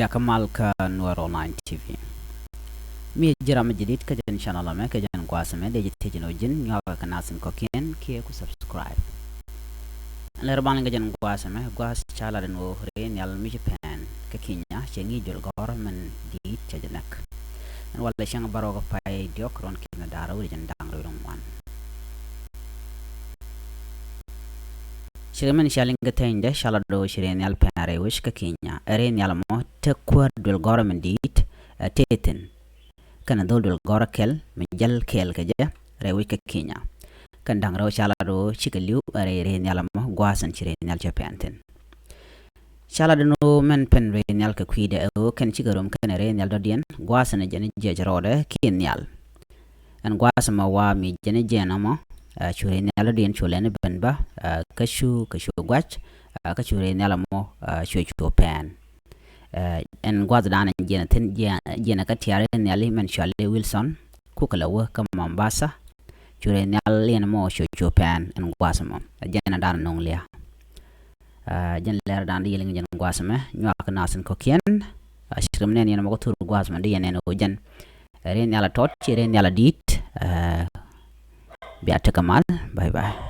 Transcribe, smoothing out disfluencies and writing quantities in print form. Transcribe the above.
بيا كمال كنور أونلاين تي في مي جرام جديد كجن شانل ما كجن قاسمه دي تجنو جن نيوغا كناسن كوكين كيكو سبسكرايب لربان كجن قاسمه قاس شالا دنو رين يال مي جبان ككينيا شنgi جول government di تجنك ولا شان باروغ باي ديوكرون كينا دارو جن دانغ لورم وان شرمن شالين كتاين شالا دو شرين يال باناري وش ككينيا رين يال مو تكور دول government di تيتن kana dol gora kel mi jal kel kaja rewi ka Kenya kan dang raw chala do chikaliu are re nyala mo gwasan chire nyal japanten chala do no men pen re nyal ka kwide o kan chigarom kan re nyal do dien gwasan jene jejerode kin nyal an gwasa ma wa mi jene jena mo chure nyal dien chule ne benba kashu gwach ka chure nyal mo chue pen en gwad dana jena ten jena ka tiare nyali men shale Wilson kukala wa ka Mombasa chure nyali en mo sho Japan en gwasama jena dana nonglia jen ler dan yeling jen gwasama nyak nasen ko kien ashrim nen yen mo tur gwasama de yen o jen ren yala tot ren yala dit biata kamal bye bye